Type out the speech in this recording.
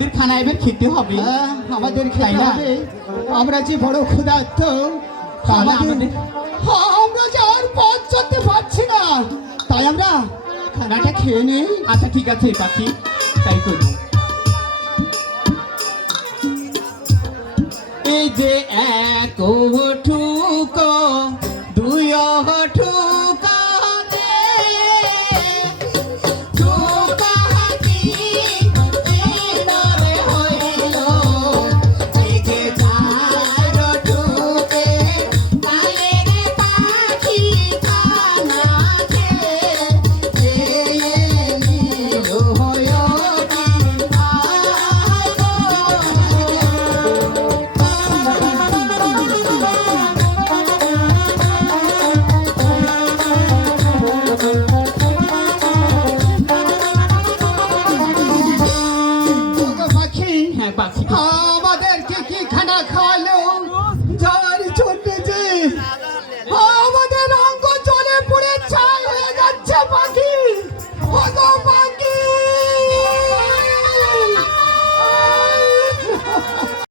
আমাদের খানা এবার খেতে হবে। হ্যাঁ, আমাদের খেতে তাই না? হবে। আমরা যে বড় ক্ষুধার্ত, তাহলে আমাদের আমরা যে আর পথ চলতে পারছি না, তাই আমরা খানাটা খেয়ে নেই। আচ্ছা ঠিক আছে পাখি, তাই করি। এই যে এক ওঠু